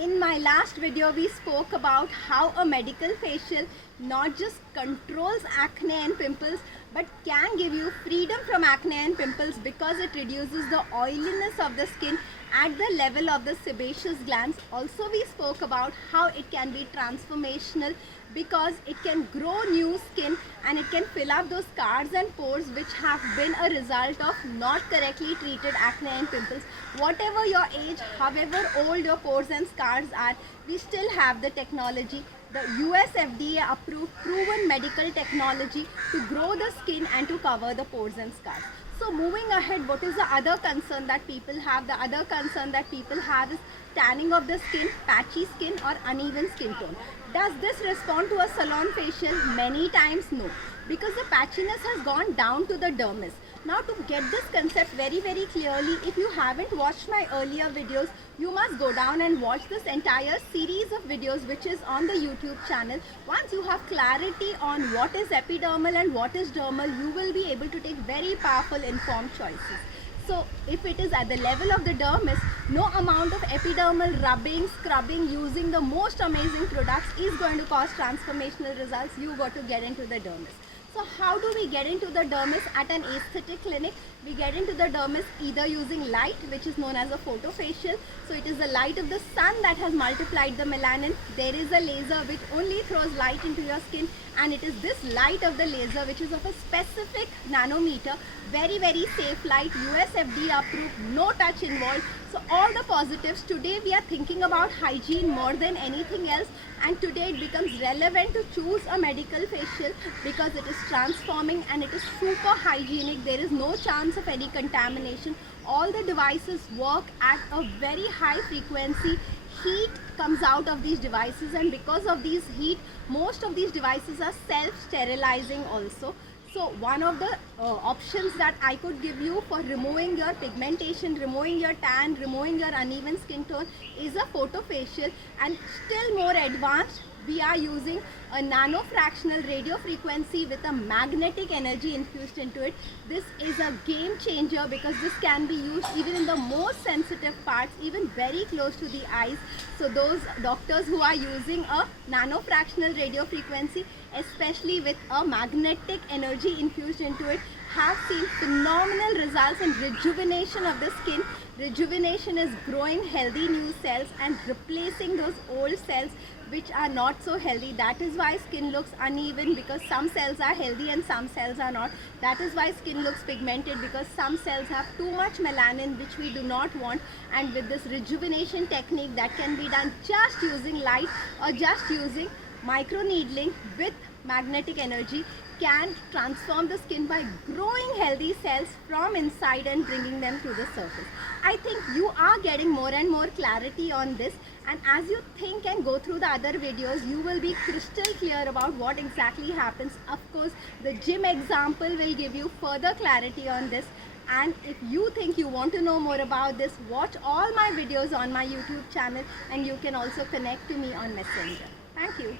In my last video, we spoke about how a medical facial not just controls acne and pimples but can give you freedom from acne and pimples because it reduces the oiliness of the skin at the level of the sebaceous glands. Also, we spoke about how it can be transformational because it can grow new skin and it can fill up those scars and pores which have been a result of not correctly treated acne and pimples. Whatever your age, however old your pores and scars are, we still have the technology, the US FDA approved proven medical technology to grow the skin and to cover the pores and scars. So moving ahead, what is the other concern that people have? The other concern that people have is tanning of the skin, patchy skin or uneven skin tone. Does this respond to a salon facial? Many times no, because the patchiness has gone down to the dermis. Now to get this concept very clearly, if you haven't watched my earlier videos, you must go down and watch this entire series of videos which is on the YouTube channel. Once you have clarity on what is epidermal and what is dermal, you will be able to take very powerful informed choices. So if it is at the level of the dermis, no amount of epidermal rubbing, scrubbing, using the most amazing products is going to cause transformational results. You got to get into the dermis. So how do we get into the dermis at an aesthetic clinic? We get into the dermis either using light, which is known as a photofacial. So it is the light of the sun that has multiplied the melanin. There is a laser which only throws light into your skin, and it is this light of the laser which is of a specific nanometer, very safe light, US FDA approved, no touch involved. So all the positives. Today we are thinking about hygiene more than anything else, and today it becomes relevant to choose a medical facial because it is transforming and it is super hygienic. There is no chance of any contamination. All the devices work at a very high frequency. Heat comes out of these devices, and because of these heat, most of these devices are self-sterilizing also. So one of the options that I could give you for removing your pigmentation, removing your tan, removing your uneven skin tone is a photofacial. And still more advanced, we are using a nano fractional radio frequency with a magnetic energy infused into it. This is a game changer because this can be used even in the most sensitive parts, even very close to the eyes. So those doctors who are using a nano fractional radio frequency, especially with a magnetic energy infused into it, have seen phenomenal results in rejuvenation of the skin. Rejuvenation is growing healthy new cells and replacing those old cells which are not so healthy. That is why skin looks uneven, because some cells are healthy and some cells are not. That is why skin looks pigmented, because some cells have too much melanin which we do not want. And with this rejuvenation technique that can be done just using light or just using microneedling with magnetic energy, can transform the skin by growing healthy cells from inside and bringing them to the surface. I think you are getting more and more clarity on this, and as you think and go through the other videos, you will be crystal clear about what exactly happens. Of course, the gym example will give you further clarity on this. And if you think you want to know more about this, watch all my videos on my YouTube channel, and you can also connect to me on Messenger. Thank you.